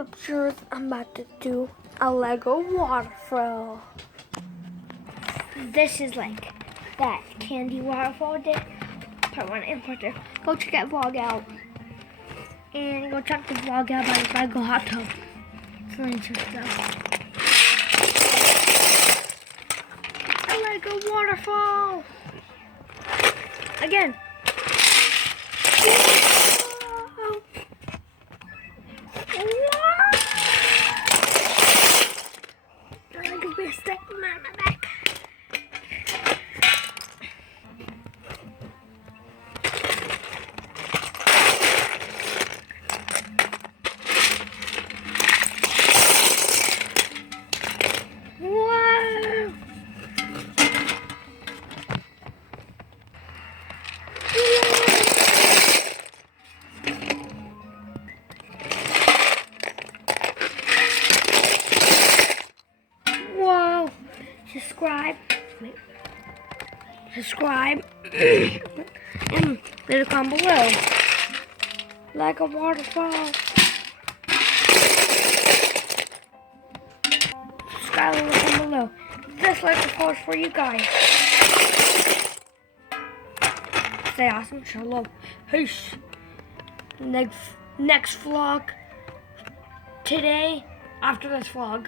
sculptures. I'm about to do a Lego waterfall. This is like that candy waterfall did. Part 1 and part 2. Go check that vlog out. And go check the vlog out by the Lego hot tub. So let's just go. A Lego waterfall. Again. Subscribe and leave a comment below. Like a waterfall. Subscribe and leave a comment below. This waterfall is for you guys. Stay awesome. Show love. Peace. Next vlog today after this vlog.